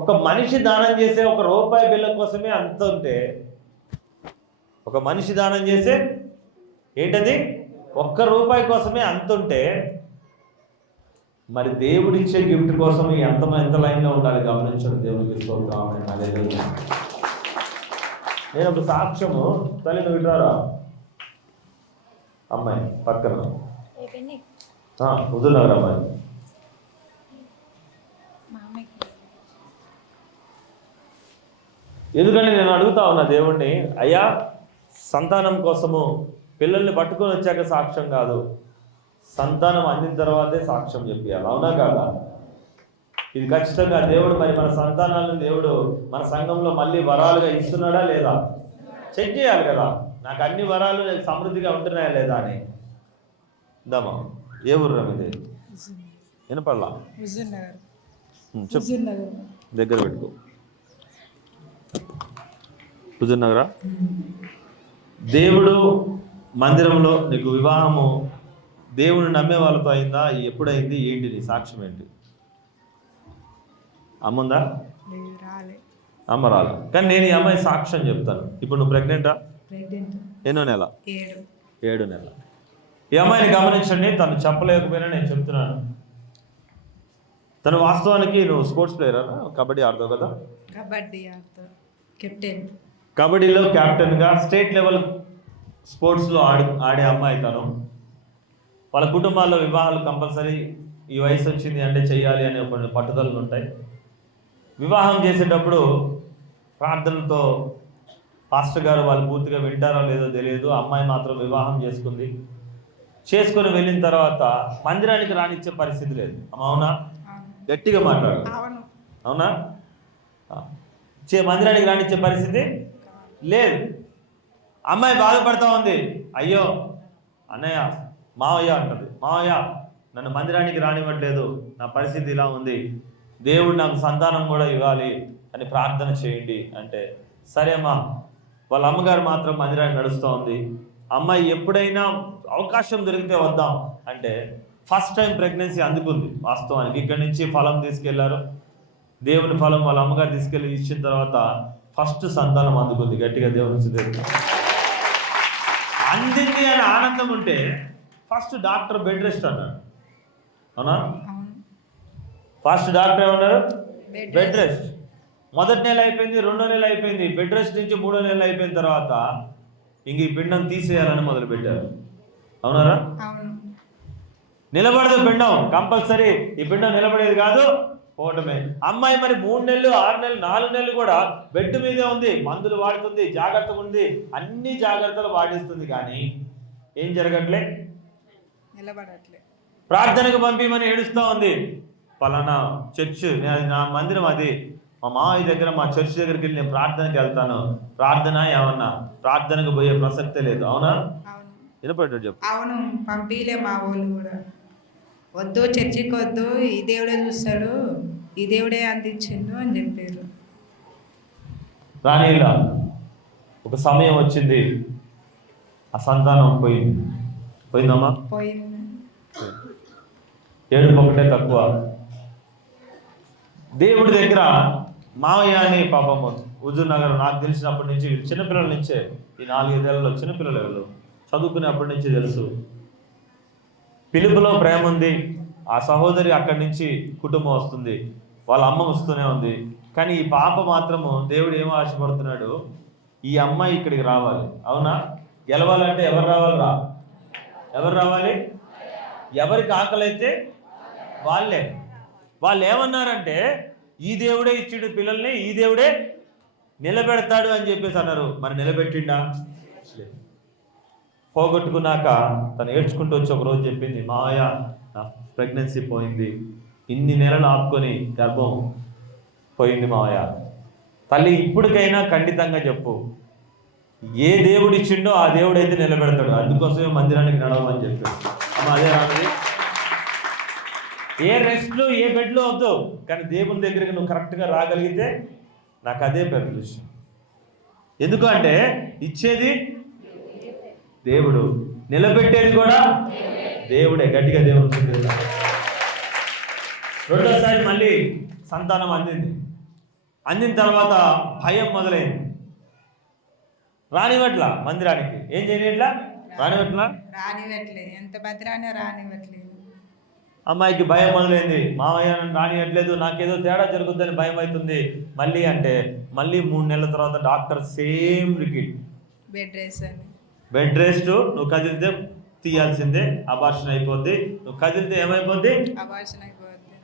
ఒక మనిషి దానం చేసే ₹1 బిళ్ళ కోసమే అంత ఉంటే, ఒక మనిషి దానం చేసే ఏంటది ₹1 కోసమే అంత ఉంటే, మరి దేవుడిచ్చే గిఫ్ట్ కోసం ఎంత లైన్లో ఉండాలి గమనించండి. దేవుడికి స్తోత్రం. నేను ఒక సాక్ష్యము, తల్లి నువ్వు వింటారా అమ్మాయి పక్కన హుజూర్నగర్ అమ్మాయి, ఎందుకంటే నేను అడుగుతా ఉన్నా దేవుణ్ణి, అయ్యా సంతానం కోసము పిల్లల్ని పట్టుకొని వచ్చాక సాక్ష్యం కాదు, సంతానం అందిన తర్వాతే సాక్ష్యం చెప్పాలి. అవునా కాదా? ఇది ఖచ్చితంగా దేవుడు మరి మన సంతానాలను దేవుడు మన సంఘంలో మళ్ళీ వరాలుగా ఇస్తున్నాడా లేదా చెక్ చేయాలి కదా. నాకు అన్ని వరాలు సమృద్ధిగా ఉంటున్నాయా లేదా అని. ఇందామా ఏ ఊరు ఇది వినపడలా? దగ్గర పెట్టుకో. హుజూర్నగరా? దేవుడు మందిరంలో నీకు వివాహము దేవుని నమ్మే వాళ్ళతో అయిందా? ఎప్పుడైంది? ఏంటి నీ సాక్ష్యం ఏంటి? అమ్ముందా? అమ్మ రాలే. కానీ నేను ఈ అమ్మాయి సాక్ష్యం చెప్తాను. ఇప్పుడు నువ్వు ప్రెగ్నెంటా? ఎన్నో నెల? 7 నెలల. ఈ అమ్మాయిని గమనించండి. తను చెప్పలేకపోయినా నేను చెప్తున్నాను. తను వాస్తవానికి నువ్వు స్పోర్ట్స్ ప్లేయరా? కబడ్డీ ఆడతావు కదా? కబడ్డీ ఆడతావు, కెప్టెన్. కబడ్డీలో క్యాప్టెన్గా స్టేట్ లెవెల్ స్పోర్ట్స్లో ఆడే అమ్మాయి తను. వాళ్ళ కుటుంబాల్లో వివాహాలు కంపల్సరీ ఈ వయసు వచ్చింది అంటే చెయ్యాలి అనే కొన్ని పట్టుదలలు ఉంటాయి. వివాహం చేసేటప్పుడు ప్రార్థనతో పాస్టర్ గారు వాళ్ళు పూర్తిగా వింటారో లేదో తెలియదు. అమ్మాయి మాత్రం వివాహం చేసుకొని వెళ్ళిన తర్వాత మందిరానికి రానిచ్చే పరిస్థితి లేదు. అవునా? గట్టిగా మాట్లాడు. అవునా? మందిరానికి రానిచ్చే పరిస్థితి లేదు. అమ్మాయి బాధపడతా ఉంది. అయ్యో అన్నయ్య, మావయ్య అంటది, మావయ్య నన్ను మందిరానికి రానివ్వట్లేదు, నా పరిస్థితి ఇలా ఉంది, దేవుడు నాకు సంతానం కూడా ఇవ్వాలి అని ప్రార్థన చేయండి అంటే, సరే అమ్మా. వాళ్ళ అమ్మగారు మాత్రం మందిరానికి నడుస్తూ ఉంది. అమ్మాయి ఎప్పుడైనా అవకాశం దొరికితే వద్దాం అంటే ఫస్ట్ టైం ప్రెగ్నెన్సీ అందుకుంది. వాస్తవానికి ఇక్కడి నుంచి ఫలం తీసుకెళ్లారు, దేవుని ఫలం వాళ్ళ అమ్మగారు తీసుకెళ్ళి ఇచ్చిన తర్వాత ఫస్ట్ సంతానం అందుకుంది. గట్టిగా దేవుని అందింది అని ఆనందం ఉంటే ఫస్ట్ డాక్టర్ బెడ్ రెస్ట్ అన్నాడు. అవునా? ఫస్ట్ డాక్టర్ ఏమన్నారు? Bed rest. 1వ నెల అయిపోయింది, 2వ నెల అయిపోయింది, బెడ్ రెస్ట్ నుంచి 3వ నెల అయిపోయిన తర్వాత ఇంక ఈ పిండం తీసేయాలని మొదలు పెట్టారు. అవునారా? నిలబడదు పిండం, కంపల్సరీ ఈ పిండం నిలబడేది కాదు, పోవటమే. అమ్మాయి మరి 3 నెలలు, 6 నెలలు, 4 నెలలు కూడా బెడ్ మీదే ఉంది, మందులు వాడుతుంది, జాగ్రత్తగా ఉంది, అన్ని జాగ్రత్తలు వాడిస్తుంది, కానీ ఏం జరగట్లే, నిలబడట్లే. ప్రార్థనకు పంపిమని ఏడుస్తూ ఉంది. పలానా చర్చ్, నా మందిరం అది, మా మావయ్య దగ్గర, మా చర్చ్ దగ్గరికి వెళ్ళి నేను ప్రార్థనకి వెళ్తాను. ప్రార్థన ఏమన్నా ప్రార్థనకు పోయే ప్రసక్తే లేదు. అవునా? వినపడేటట్టు చెప్పు. అవును, పంపిలే మా వాళ్ళు కూడా. వద్దు, చర్చికి వద్దు, ఈ దేవుడే చూస్తాడు, ఈ దేవుడే అందించిండు అని చెప్పారు. కానీ ఇలా ఒక సమయం వచ్చింది, ఆ సంతానం పోయిందమ్మా. పోయింది. ఏడుపు ఒకటే తక్కువ. దేవుడి దగ్గర మావయ్య అని పాపము హుజూర్నగర్ నాకు తెలిసినప్పటి నుంచి, చిన్నపిల్లల నుంచే, ఈ 4-5 ఏళ్ళలో చిన్నపిల్లలు చదువుకునేప్పటి నుంచి తెలుసు, పిలుపులో ప్రేమ ఉంది. ఆ సహోదరి అక్కడి నుంచి కుటుంబం వస్తుంది, వాళ్ళ అమ్మ వస్తూనే ఉంది. కానీ ఈ పాప మాత్రము దేవుడు ఏమో ఆశపడుతున్నాడు, ఈ అమ్మాయి ఇక్కడికి రావాలి. అవునా? గెలవాలంటే ఎవరు రావాలిరా? ఎవరు రావాలి? ఎవరికి ఆకలి అయితే వాళ్ళే. వాళ్ళు ఏమన్నారంటే, ఈ దేవుడే ఇచ్చిండు పిల్లల్ని, ఈ దేవుడే నిలబెడతాడు అని చెప్పేసి అన్నారు. మరి నిలబెట్టిండా? పోగొట్టుకున్నాక తను ఏడ్చుకుంటూ వచ్చి ఒకరోజు చెప్పింది, మావయ్య నా ప్రెగ్నెన్సీ పోయింది, ఇన్ని నెలలు ఆపుకొని గర్భం పోయింది మావయ్య. తల్లి ఇప్పటికైనా ఖండితంగా చెప్పు, ఏ దేవుడు ఇచ్చిండో ఆ దేవుడు అయితే నిలబెడతాడు, అందుకోసమే మందిరానికి నడవమని చెప్పాడు. అమ్మ అదే రానిది. ఏ రెస్ట్లు, ఏ బెడ్లు వద్దు, కానీ దేవుని దగ్గరికి నువ్వు కరెక్ట్గా రాగలిగితే నాకు అదే పెద్ద విషయం. ఎందుకంటే ఇచ్చేది దేవుడు, నిలబెట్టేది కూడా దేవుడే. గట్టిగా దేవుడు. రెండోసారి మళ్ళీ సంతానం అందింది. అందిన తర్వాత భయం మొదలైంది. రానివట్ల మందిరానికి, ఏం చేయట్లా, రానివట్లా, రానివ్వట్లే, ఎంత భద్రానే రానివ్వట్లేదు. అమ్మాయికి భయం మొదలైంది. మామయ్య నన్ను రానియట్లేదు, నాకేదో తేడా జరుగుతుందని భయం అవుతుంది. మళ్ళీ 3 నెలల తర్వాత doctor same repeat, bed rest, నువ్వు కదిలితే తీయాల్సిందే, అబార్షన్ అయిపోద్ది, నువ్వు కదిలితే ఏమైపోద్ది,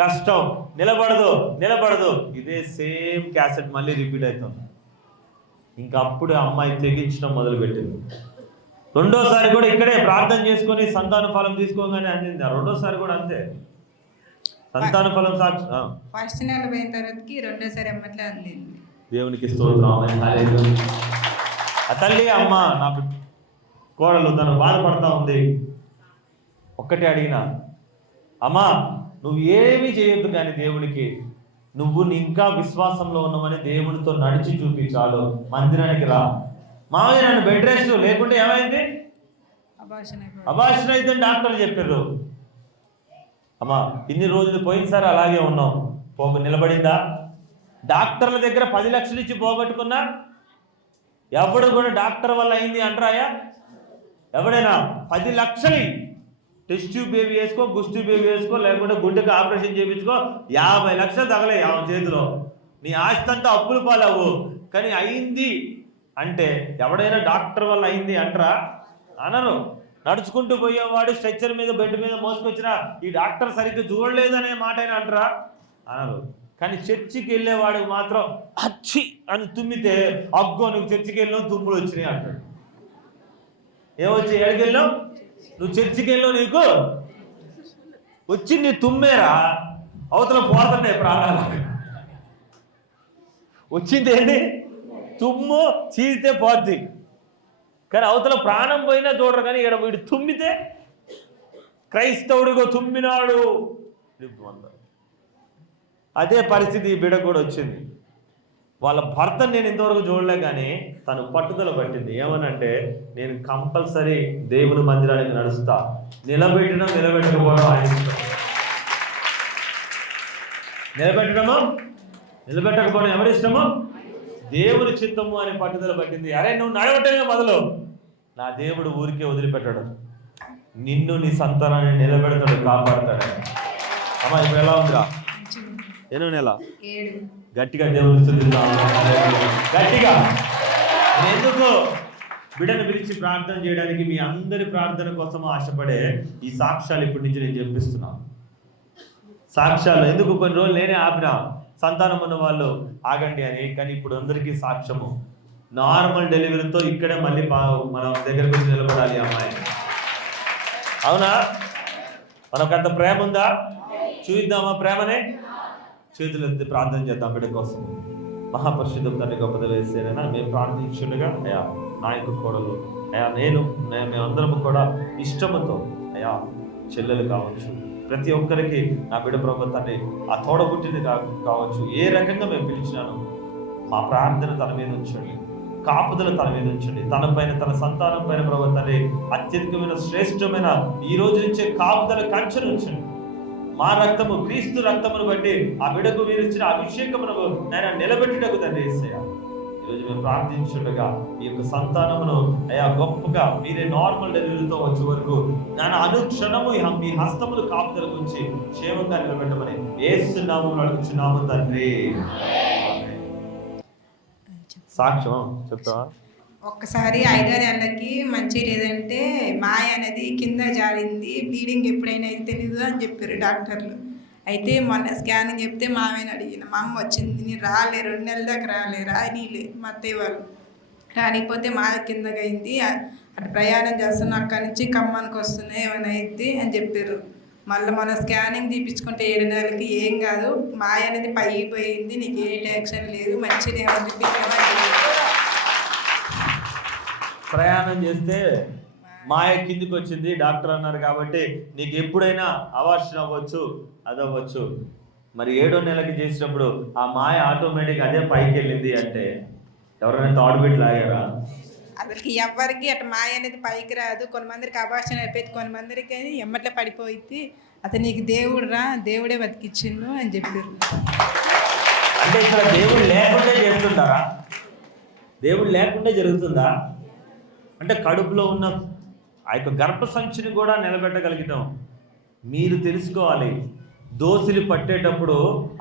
కష్టం, నిలబడదు. ఇదే సేమ్ క్యాసెట్ మళ్ళీ రిపీట్ అవుతుంది. ఇంకా అప్పుడు అమ్మాయి తెగించడం మొదలుపెట్టింది. రెండోసారి కూడా ఇక్కడే ప్రార్థన చేసుకొని సంతాన ఫలం తీసుకోగానే అందింది. రెండోసారి కూడా అంతే, సంతాన ఫలం సాక్షి. ఫస్ట్ నెల పోయిన తర్వాతకి రెండోసారి అమ్మట్లే అందింది. దేవునికి స్తోత్రం. ఆ తల్లి, అమ్మ నా కోడలు తను బాధపడతా ఉంది. ఒక్కటే అడిగినా, అమ్మా నువ్వు ఏమీ చేయొద్దు కానీ దేవునికి, నువ్వు ఇంకా విశ్వాసంలో ఉన్నామని దేవునితో నడిచి చూపించాలు, మందిరానికి రా. మామయ్య నన్ను బెడ్ రెస్ట్, లేకుంటే ఏమైంది, అబార్షన్ అయితే డాక్టర్లు చెప్పారు. అమ్మా ఇన్ని రోజులు పోయినసారి అలాగే ఉన్నాం, నిలబడిందా? డాక్టర్ల దగ్గర 10 లక్షలు ఇచ్చి పోగొట్టుకున్నా ఎవడు కూడా డాక్టర్ వల్ల అయింది అంటారాయా? ఎవడైనా 10 లక్షలు టెస్ట్ ట్యూబ్ బేబీ వేసుకో, గుస్టి బేబీ వేసుకో, లేకుంటే గుండెకి ఆపరేషన్ చేయించుకో, 50 లక్షలు తగలే ఆమె చేతిలో, నీ ఆస్తి అంతా అప్పులు పాలవు. కానీ అయింది అంటే ఎవడైనా డాక్టర్ వల్ల అయింది అంటారా? అనరు. నడుచుకుంటూ పోయేవాడు స్ట్రెచ్చర్ మీద బెడ్ మీద మోసుకొచ్చినా ఈ డాక్టర్ సరిగ్గా చూడలేదనే మాట అయినా అంటారా? అనరు. కానీ చర్చికి వెళ్ళేవాడికి మాత్రం అచ్చి అని తుమ్మితే, అగ్గో నువ్వు చర్చికి వెళ్ళావు తుమ్ములు వచ్చినాయి అంటాడు. ఏమొచ్చి ఎక్కడికి వెళ్ళావు, నువ్వు చర్చికి వెళ్ళావు, నీకు వచ్చింది తుమ్మేరా, అవతల పోతున్నాయి ప్రాణాలు. వచ్చింది ఏంటి, తుమ్ము, చీరితే పోద్ది, కానీ అవతల ప్రాణం పోయినా చూడరు. కానీ ఇక్కడ వీడు తుమ్మితే, క్రైస్తవుడిగో తుమ్మినాడు. అదే పరిస్థితి ఈ బిడ్డ కూడా వచ్చింది. వాళ్ళ భర్తను నేను ఇంతవరకు చూడలే, కానీ తను పట్టుదల పట్టింది. ఏమనంటే, నేను కంపల్సరీ దేవుని మందిరానికి నడుస్తా, నిలబెట్టకపోవడం ఆయన ఇష్టం. నిలబెట్టకపోవడం ఎవరిష్టమో, దేవుని చిత్తము అని పట్టుదల పట్టింది. అరే నువ్వు నడవటమే మొదలు, నా దేవుడు ఊరికే వదిలిపెట్టాడు, నిన్ను నీ సంతానాన్ని నిలబెడతాడు, కాపాడతాడు. అమ్మా ఇప్పుడు ఎలా ఉందిరా, ఎన్నో నెల? గట్టిగా దేవుని స్తుతిద్దాం, గట్టిగా. ఎందుకు బిడ్డను పిలిచి ప్రార్థన చేయడానికి, మీ అందరి ప్రార్థన కోసం ఆశపడే ఈ సాక్ష్యాలు ఇప్పటి నుంచి నేను చెప్పిస్తున్నాను. సాక్ష్యాలు ఎందుకు, కొన్ని రోజులు నేనే ఆపినా, సంతానం ఉన్న వాళ్ళు ఆగండి అని. కానీ ఇప్పుడు అందరికీ సాక్ష్యము, నార్మల్ డెలివరీతో ఇక్కడే మళ్ళీ మనం దగ్గరకు వచ్చి నిలబడాలి అమ్మాయి. అవునా? మనకంత ప్రేమ ఉందా? చూద్దామా ప్రేమనే? చేతులు ఎత్తి ప్రార్థన చేద్దాం బిడ్డ కోసం. మహాపరిశుద్ధ తండ్రి గొప్ప వేసేనైనా మేము ప్రార్థించుండగా, అయ్యా నా యొక్క కోడలు, అయ్యా మేమందరము కూడా ఇష్టముతో, అయ్యా చెల్లెలు కావచ్చు, ప్రతి ఒక్కరికి నా బిడ్డ ప్రభు తండ్రి, ఆ తోడబుట్టిని కావచ్చు, ఏ రకంగా మేము పిలిచినాను, మా ప్రార్థన తన మీద ఉంచండి, కాపుదల తన మీద ఉంచండి, తన పైన, తన సంతానం పైన ప్రభు తండ్రి అత్యధికమైన శ్రేష్టమైన ఈ రోజు నుంచే కాపుదల కంచెను ఉంచండి. మా రక్తము, క్రీస్తు రక్తమును బట్టి ఆ బిడ్డకు మీరు ఇచ్చిన అభిషేకమును నేను నిలబెట్టుటకు తండ్రి యేసయ్యా, ఈరోజు మేము ప్రార్థించుండగా ఈ యొక్క సంతానమును అయ్యా గొప్పగా మీరే నార్మల్ డెలివరీతో వచ్చే వరకు నేను అనుక్షణము మీ హస్తములు కాపుదల గురించి క్షేమంగా నిలబెట్టమని యేసు నామములో అడుగుచున్నాము తండ్రి. సాక్ష్యం చెప్తావా? ఒక్కసారి 5 నెలలకి మంచి లేదంటే మాయ అనేది కింద జారింది, బ్లీడింగ్ ఎప్పుడైనా అయితే తెలీదు అని చెప్పారు డాక్టర్లు. అయితే మొన్న స్కానింగ్ చెప్తే మామయ్యని అడిగిన, మా అమ్మ వచ్చింది, నేను రాలే, 2 నెలల దాకా రానీలే మా అత్తయ్య వాళ్ళు, రానిపోతే మాయ కిందకి అయింది, అటు ప్రయాణం చేస్తున్నా, అక్కడి నుంచి ఖమ్మానికి వస్తున్నాయి, ఏమైనా అయితే అని చెప్పారు. మళ్ళీ మన స్కానింగ్ తీపించుకుంటే 7 నెలలకి ఏం కాదు, మాయ అనేది పైకి పోయింది, నీకు ఏ టెన్షన్ లేదు, మంచిగా ప్రయాణం చేస్తే మాయ కిందికి వచ్చింది డాక్టర్ అన్నారు కాబట్టి నీకు ఎప్పుడైనా అవార్షన్ అవ్వచ్చు, అదవ్వచ్చు. మరి 7వ నెలకి చేసినప్పుడు ఆ మాయ ఆటోమేటిక్ అదే పైకి వెళ్ళింది అంటే ఎవరైనా తాడు పెట్టి లాగారా? అసలుకి ఎవరికి అటు మాయ అనేది పైకి రాదు. కొంతమందికి అవార్షన్ అయిపోయింది, కొంతమందికి ఎమ్మట్లే పడిపోయింది. అతను నీకు దేవుడు రా, దేవుడే బతికిచ్చిండు అని చెప్పారు. అంటే అంటే ఇక్కడ దేవుడు లేకుండా చేస్తుంటారా? దేవుడు లేకుండా జరుగుతుందా? అంటే కడుపులో ఉన్న ఆ యొక్క గర్భసంచిని కూడా నిలబెట్టగలుగుతాం. మీరు తెలుసుకోవాలి, దోసిలు పట్టేటప్పుడు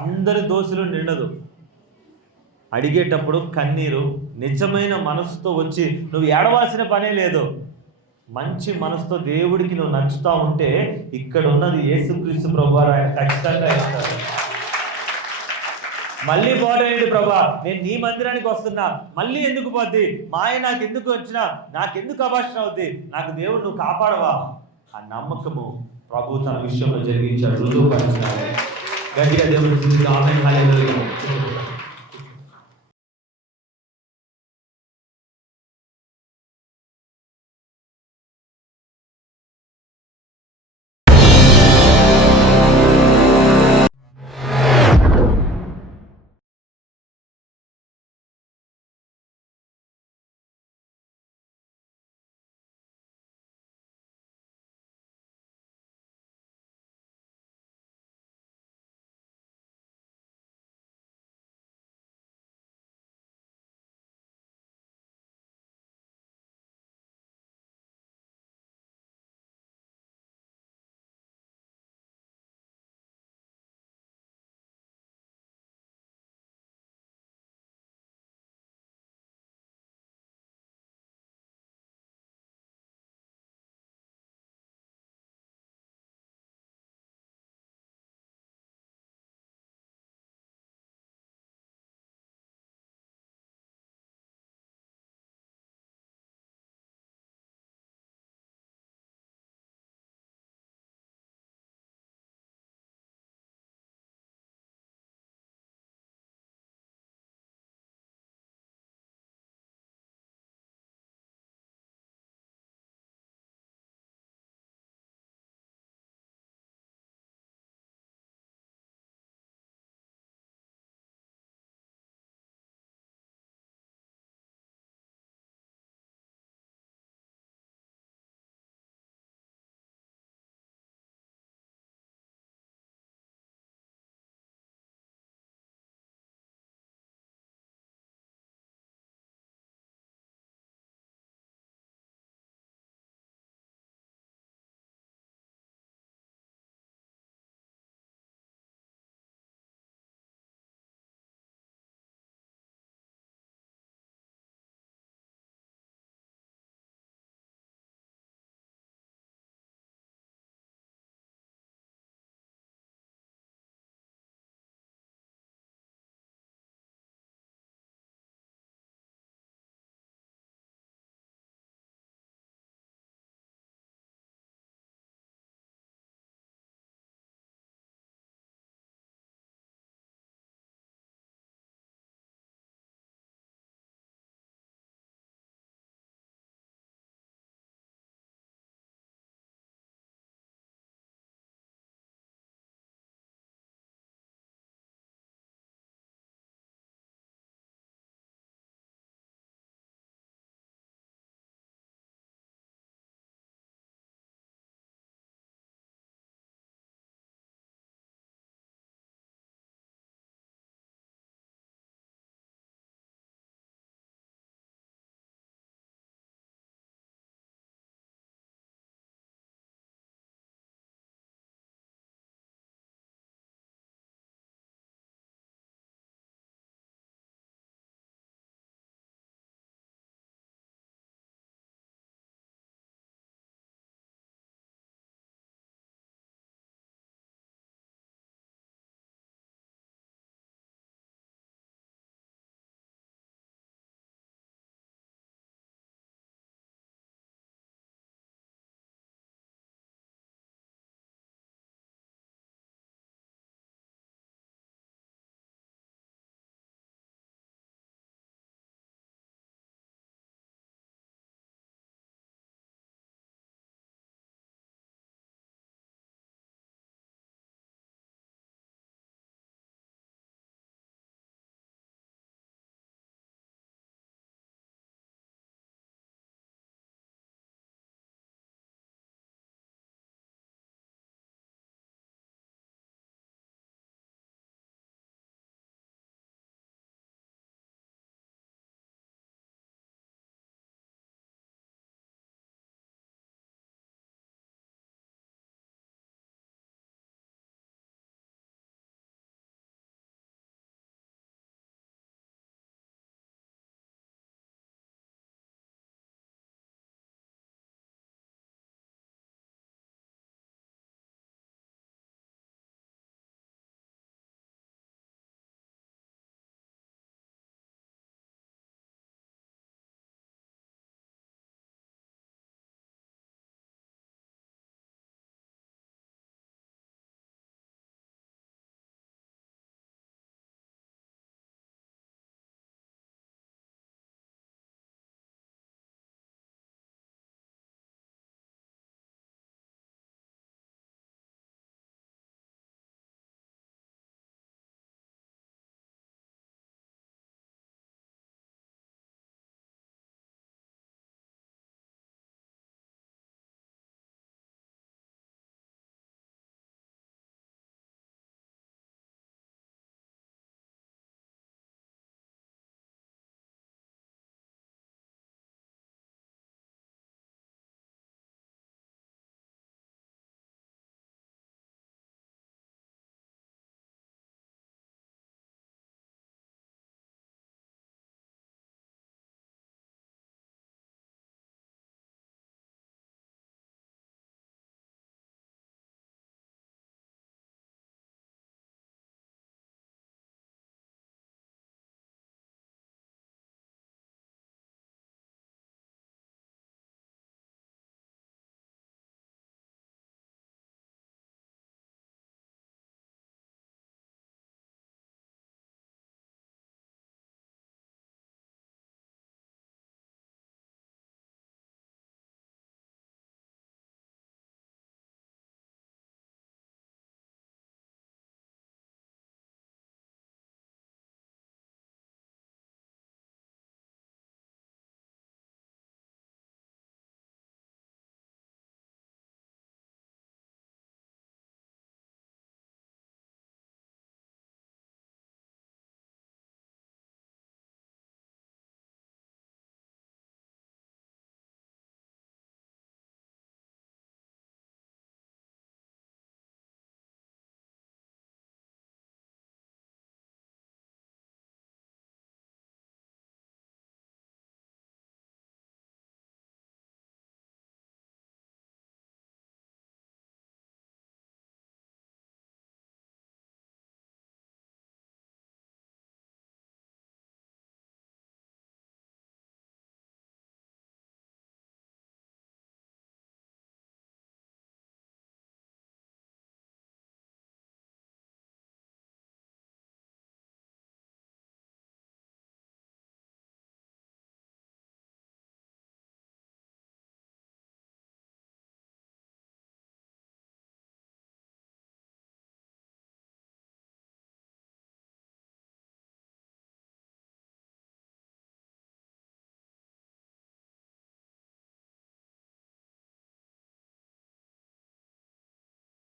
అందరి దోసిలు నిండదు. అడిగేటప్పుడు కన్నీరు, నిజమైన మనసుతో వచ్చి నువ్వు ఏడవాల్సిన పనే లేదు. మంచి మనసుతో దేవుడికి నువ్వు నచ్చుతా ఉంటే ఇక్కడ ఉన్నది యేసుక్రీస్తు ప్రభువారు, ఆయన ఖచ్చితంగా ఇస్తారు. మళ్ళీ పోలేడు ప్రభా, నేను నీ మందిరానికి వస్తున్నా, మళ్ళీ ఎందుకు పోద్ది, మాయ నాకు ఎందుకు వచ్చినా, నాకెందుకు అభాషణ అవుద్ది, నాకు దేవుడు నువ్వు కాపాడవా? ఆ నమ్మకము ప్రభు తన విషయంలో జరిగించాడు, రుజువుపరిచాడు. గట్టిగా దేవుడు ఆమేన్ హల్లెలూయా.